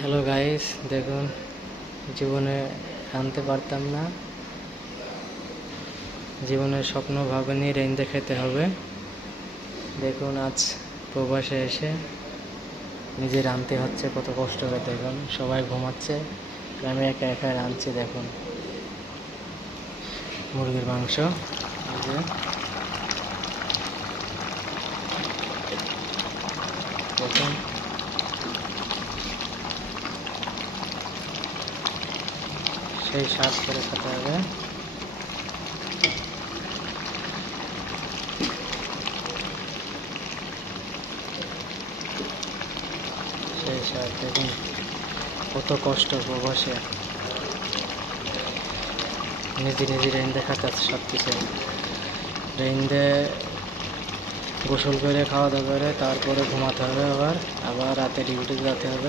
Hello guys, দেখুন জীবনে আনতে পারতাম না, জীবনের স্বপ্ন ভাবেনি রেঁধে খেতে হবে। দেখুন আজ প্রবাসে এসে নিজে রাঁধতে হচ্ছে, কত কষ্ট করে। দেখুন সবাই ঘুমাচ্ছে, আমি একা একা রাঁধছি। দেখুন মুরগির মাংস, এই যে দেখুন সেই স্বাদ করে খেতে হবে। সেই স্বাদ দেখুন, কত কষ্ট প্রবাসে নিজে নিজে রেঁধে খেতে হচ্ছে সব কিছু। রেঁধে গোসল করে খাওয়া দাওয়া করে তারপরে ঘুমাতে হবে, আবার রাতে ডিউটি যেতে হবে।